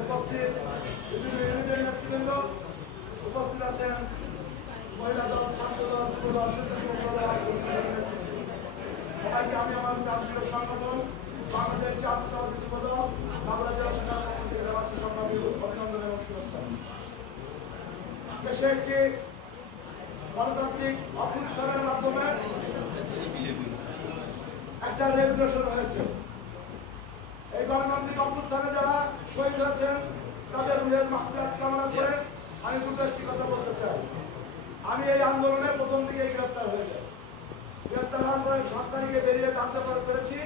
উপস্থিত জেলা উপস্থিত উপস্থিত আছেন আমি আমার জাতীয় সংগঠন বাংলাদেশ দল বাংলা জেলা শাখার পক্ষ থেকে জানাচ্ছি সংগ্রামী অভিনন্দন দেশে একটি গণতান্ত্রিক অভ্যুত্থানের মাধ্যমে একটা রেগুলেশন হয়েছে। এই গণতান্ত্রিক অভ্যুত্থানে যারা শহীদ হয়েছেন, তাদের রুহের মাহফিরাত কামনা করে আমি দুটো একটি কথা বলতে চাই। আমি এই আন্দোলনে প্রথম দিকে গ্রেপ্তার হয়ে যাই। গ্রেপ্তার হওয়ার পরে সাত তারিখে বেরিয়ে জানতে পারে পেরেছি।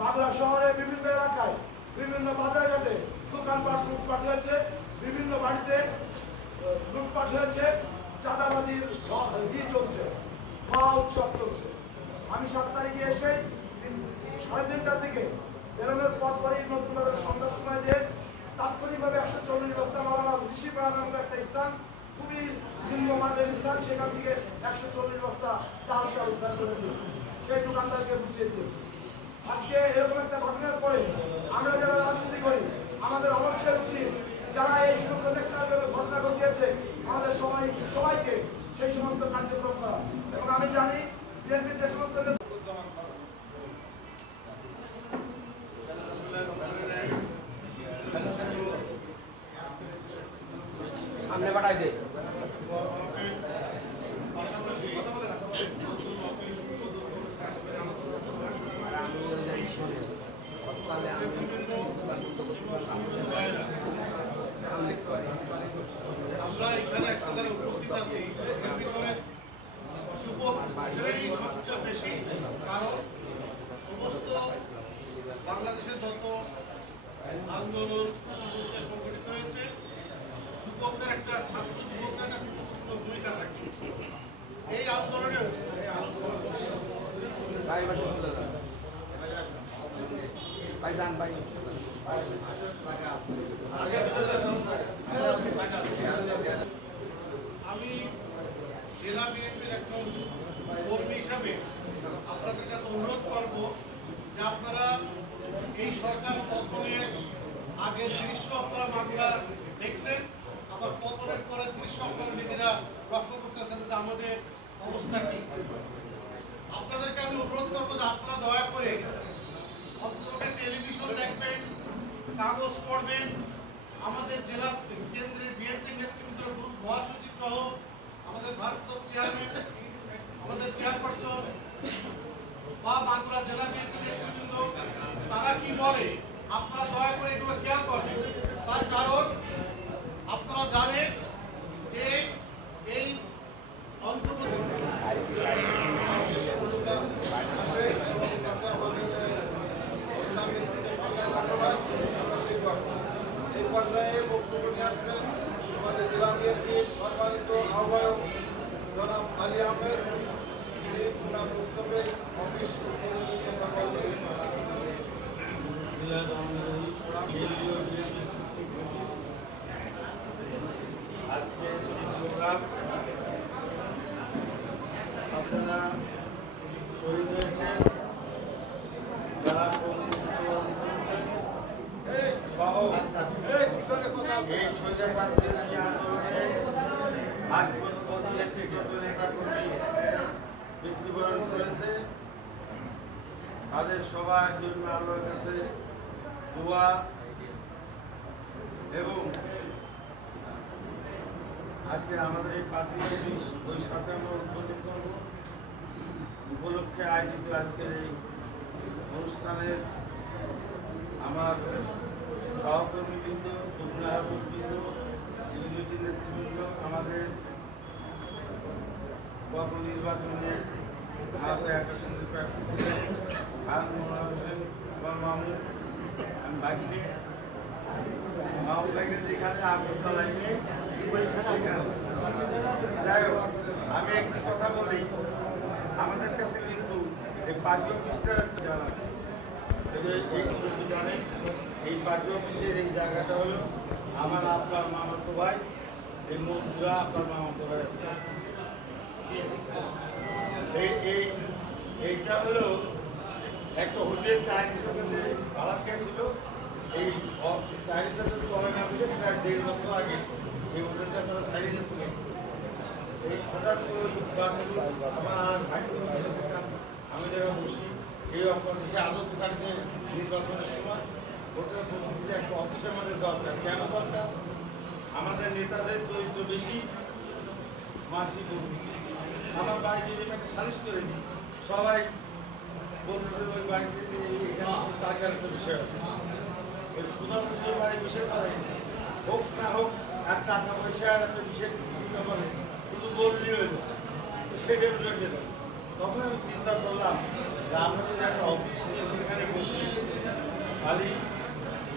বাংলা শহরে বিভিন্ন এলাকায়, বিভিন্ন বাজার ঘাটে দোকানপাট লুটপাট হয়েছে, বিভিন্ন বাড়িতে লুটপাট হয়েছে। চাঁদাবাজির ই চলছে, মহা উৎসব চলছে। আমি সাত তারিখে এসে সাড়ে তিনটার দিকে বেরোনোর পর পরই নতুন বাজার সন্ধ্যার সময় যে তাৎক্ষণিকভাবে একশো চল্লিশ বস্তা মালামাল, ঋষি নামক একটা স্থান, খুবই নিম্নমানের স্থান, সেখান থেকে একশো চল্লিশ বস্তা চাল চাল উদ্ধার করে দিয়েছে। সেই দোকানদারকে বুঝিয়ে দিয়েছে। আজকে এরকম একটা ঘটনার পরে আমরা যারা রাজনীতি করি, আমাদের অবশ্যই উচিত যারা এই সমস্ত ঘটনা ঘটিয়েছে, আমাদের সবাই সবাইকে সেই সমস্ত কার্যক্রম করা এবং আমি জানি বিএনপির যে সমস্ত নেতা সামনে পাঠাই দে আমরা এখানে উপস্থিত আছি এর কারণ সমস্ত বাংলাদেশের যত আন্দোলন সংগঠিত হয়েছে যুবকদের একটা ছাত্র যুবকদের একটা গুরুত্বপূর্ণ ভূমিকা থাকে এই আন্দোলনেও ভাই বাসা চলে যান ভাই যান ভাই আমি জেলা বিএনপির একজন কর্মী হিসাবে আপনাদের কাছে অনুরোধ করব যে আপনারা এই সরকার পতনের আগের দৃশ্য আপনারা বাংলা দেখছেন, আবার পতনের পরের দৃশ্য আপনারা নিজেরা লক্ষ্য করতেছেন আমাদের অবস্থা কি। আপনাদেরকে আমি অনুরোধ করব যে আপনারা দয়া করে অন্তত টেলিভিশন দেখবেন, কাগজ পড়বেন। আমাদের জেলা কেন্দ্রের বিএনপি নেতৃবৃন্দ গ্রুপ মহাসচিব সহ আমাদের ভারপ্রাপ্ত চেয়ারম্যান, আমাদের চেয়ারপারসন বা বাঁকুড়া জেলা বিএনপি নেতৃবৃন্দ, তারা কি বলে? আপনারা দয়া করে এগুলো খেয়াল করবেন। তার কারণ আপনারা জানেন যে এই অন্ধ্রপ্রদেশ এই পর্যায়ে বক্তব্য আমাদের জেলা সম্মানিত আহ্বায়ক জনাব আলী আহমেদ তিনি ওনার বক্তব্যে আজকের যে প্রোগ্রাম আপনারা শহীদ হয়েছেন যারা কর্মসূচি করেছেন সহ এই স্বৈরাচার বিরোধী আন্দোলনে আজ পর্যন্ত বিএনপি যত নেতা কর্মী মৃত্যুবরণ করেছে তাদের সবার জন্য আল্লাহর কাছে দোয়া এবং আজকে আমাদের এই পার্টি ওই সাথে আমরা করব উপলক্ষে আয়োজিত আজকের এই অনুষ্ঠানের আমার সহকর্মীবৃন্দ কর্মী আয়োজকবৃন্দ ইউনিটি নেতৃবৃন্দ আমাদের গত নির্বাচনে আমাদের একটা সঙ্গে প্রার্থী ছিলেন খান মোহাম্মদ হোসেন এবং আমি যেখানে আবদ্ধ লাগে যাই হোক আমি একটি কথা বলি আমাদের কাছে কিন্তু এই পার্টি জানা এই জানেন এই পার্টি অফিসের এই জায়গাটা হলো আমার, আপনার মামাতো ভাই, এই মন্দিরা, আপনার মামাতো ভাই। এই এই, এইটা হলো একটা হোটেল চাইনিজ হোটেলে ভাড়া খেয়েছিল। এই চাইনিজ হোটেল চলে না বুঝে প্রায় দেড় বছর আগে এই হোটেলটা তারা ছাড়িয়ে গেছিল এই হঠাৎ করে আমার আর ভাই আমি জায়গায় বসি, এই অপদেশে আলো দোকানিতে নির্বাচনের সময় বলতেছি যে একটা অফিস আমাদের দরকার। কেন দরকার? আমাদের নেতাদের চরিত্র বেশি, মানসিক আমার বাড়িতে যদি একটা সালিশ করে দিই সবাই বলতেছে ওই বাড়িতে টাকার একটা বিষয় আছে। ওই সুদান যে বাড়ি বিষয় করে হোক না হোক, আর টাকা পয়সা আর একটা বিষয় চিন্তা করে শুধু বললি হইল সেটা বুঝে তখন আমি চিন্তা করলাম যে আমরা যদি একটা অফিস নিয়ে সেখানে বসি, খালি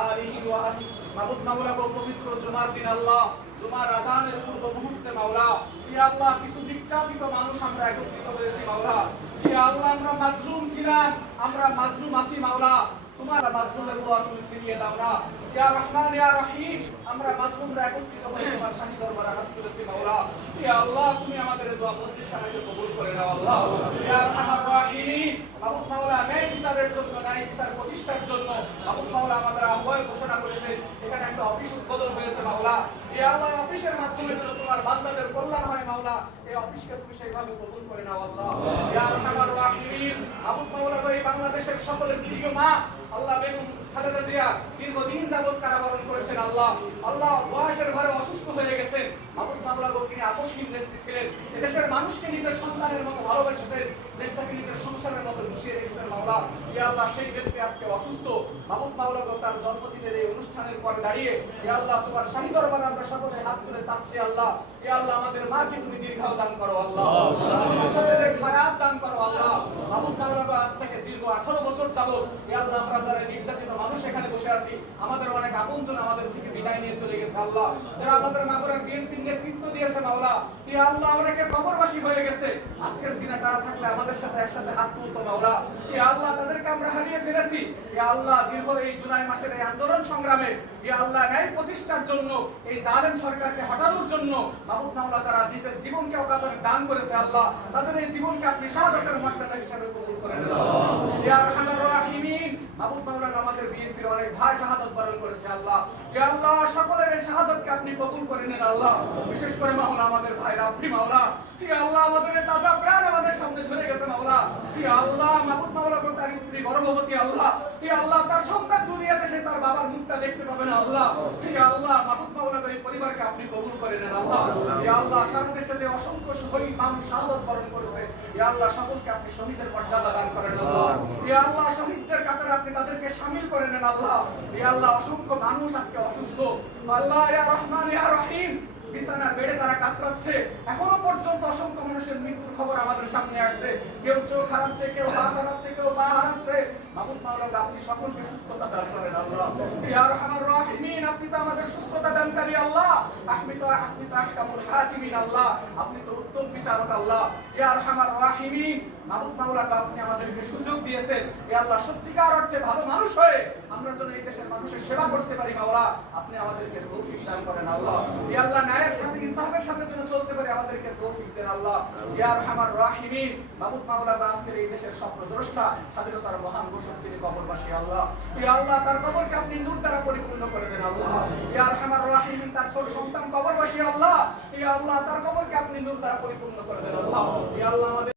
আলিহি ওয়া আসি। মাবুদ মাওলা গো পবিত্র জুমার দিন আল্লাহ, জুমার আজানের পূর্ব মুহূর্তে মাওলা। ইয়া আল্লাহ, কিছু নির্যাতিত মানুষ আমরা একত্রিত হয়েছি মাওলা। ইয়া আল্লাহ, আমরা মাজলুম ছিলাম, আমরা মাজলুম আছি মাওলা। তোমার মাজলুমের দোয়া তুমি ফিরিয়ে দাও না। ইয়া রহমান, ইয়া রহিম, আমরা মাজলুমরা একত্রিত হয়ে তোমার শাহী দরবারে হাত তুলেছি মাওলা। ইয়া আল্লাহ, তুমি আমাদের দোয়া মসজিদ সাহেবকে কবুল করে নাও আল্লাহ। ইয়া রাহিমিন, মাবুদ মাওলা ন্যায় বিচারের জন্য, ন্যায় বিচার প্রতিষ্ঠার জন্য মাবুদ মাওলা আমাদের আহ্বান ঘোষণা করেছে এখানে একটা অফিস উদ্বোধন হয়েছে মাওলা। এই আল্লাহ, অফিসের মাধ্যমে যেন তোমার বান্দাদের কল্যাণ হয় মাওলা, এই অফিসকে তুমি সেইভাবে কবুল করে নাও আল্লাহ। ইয়া রাহিমিন, মাবুদ মাওলা গো বাংলাদেশের সকলের প্রিয় মা আল্লাহ বেগম খালেদা জিয়া দীর্ঘদিন যাবৎ কারাবরণ করেছেন আল্লাহ। আল্লাহ বয়সের ঘরে অসুস্থ হয়ে গেছেন। মামলা গো তিনি আপসহীন নেত্রী ছিলেন। এদেশের মানুষকে নিজের সন্তানের মতো ভালোবেসেছেন দেশটাকে নিজের সংসারের মতো মিশিয়ে রেখেছেন মাওলা ইয়া আল্লাহ সেই ব্যক্তি আজকে অসুস্থ। মাহমুদ মাওলা তার জন্মদিনের এই অনুষ্ঠানের পরে দাঁড়িয়ে ইয়া আল্লাহ তোমার শাহী দরবারে আমরা সকলে হাত তুলে চাচ্ছি আল্লাহ। ইয়া আল্লাহ আমাদের মাকে তুমি দীর্ঘায়ু দান করো আল্লাহ। দান করো আল্লাহ। মাহমুদ মাওলা আজ থেকে 18 বছর আল্লাহ আমরা যারা নির্যাতিত মানুষ এখানে বসে আছি। আমাদের অনেক আপনজন আমাদের থেকে বিদায় নিয়ে চলে গেছে আল্লাহ। যারা আমাদের বিএনপির নেতৃত্ব আল্লাহ কবরবাসী হয়ে গেছে। আজকের দিনে তারা থাকলে আমাদের সাথে একসাথে হাত তুলতো মাওলা। আল্লাহ তাদেরকে আমরা হারিয়ে ফেলেছি। আল্লাহ দীর্ঘ এই জুলাই মাসের এই আন্দোলন সংগ্রামে আল্লাহ ন্যায় প্রতিষ্ঠার জন্য, এই জালেম সরকারকে হটানোর জন্য মাহবুব মাওলা তারা নিজের জীবনকে অকাতরে দান করেছে আল্লাহ। তাদের এই জীবনকে আপনি শাহাদাতের মর্যাদা হিসাবে কবুল করে নেন। ইয়া আরহামার রাহিমিন মাহবুব মাওলা আমাদের বিএনপির অনেক ভাই শাহাদাত বরণ করেছে আল্লাহ। ইয়া আল্লাহ, সকলের এই শাহাদাতকে আপনি কবুল করে নেন আল্লাহ। বিশেষ করে মাওলা আমাদের ভাই রাব্বি মাওলা। ইয়া আল্লাহ আমাদের তাজা প্রাণ আমাদের সামনে ঝরে গেছে মাওলা। ইয়া আল্লাহ, মাহবুব মাওলা কো তার স্ত্রী গর্ভবতী আল্লাহ। ইয়া আল্লাহ, তার সন্তান দুনিয়াতে সে তার বাবার মুখটা দেখতে পাবে না আল্লাহ। ইয়া আল্লাহ, মাহবুব মাওলা এই পরিবারকে আপনি কবুল করে নেন আল্লাহ। ইয়া আল্লাহ, সারা দেশে যে অসংখ্য শহীদ মানুষ শাহাদাত বরণ করেছে ইয়া আল্লাহ, সকলকে আপনি শহীদের মর্যাদা দান করেন আল্লাহ। ইয়া আল্লাহ শহীদদের কাতারে আপনি তাদেরকে সামিল করে নেন, আল্লাহ। এ আল্লাহ অসংখ্য মানুষ আজকে অসুস্থ। আল্লাহ রহমান, ইয়া রহিম। বিছানার বেডে তারা কাতরাচ্ছে। এখনও পর্যন্ত অসংখ্য মানুষের মৃত্যুর খবর আমাদের সামনে আসছে। কেউ চোখ হারাচ্ছে, কেউ হাত হারাচ্ছে কেউ পা হারাচ্ছে। মাহমুদ আপনি সকলকে সুস্থতা দান করেন আল্লাহ। ইয়া রহমান, আপনি তো আমাদের সুস্থতা দানকারী আল্লাহ। তো তো আহকামুল হাকিমিন আল্লাহ। আপনি তো উত্তম বিচারক আল্লাহ। ইয়া রহমান মাহমুদ আপনি আমাদেরকে সুযোগ দিয়েছেন। ইয়া আল্লাহ, সত্যিকার অর্থে ভালো মানুষ হয়ে আমরা যেন এই দেশের মানুষের সেবা করতে পারি, মাওলা, আপনি আমাদেরকে তৌফিক দান করেন, আল্লাহ। ইয়া আল্লাহ, ন্যায়ের সাথে, ইনসাফের সাথে যেন চলতে পারি, আমাদেরকে তৌফিক দেন, আল্লাহ। ইয়া রহমান রাহিমিন। মাহমুদ মাওলা আজকের এই দেশের স্বপ্নদ্রষ্টা স্বাধীনতার মহান ঘোষক তিনি কবরবাসী, আল্লাহ। ইয়া আল্লাহ, তার কবরকে আপনি নূর দ্বারা পরিপূর্ণ করে দেন, আল্লাহ। ইয়া রহমান রাহিমিন, তার ছোট সন্তান কবরবাসী, আল্লাহ। ইয়া আল্লাহ, তার কবরকে আপনি নূর দ্বারা পরিপূর্ণ করে দেন, আল্লাহ। ইয়া আল্লাহ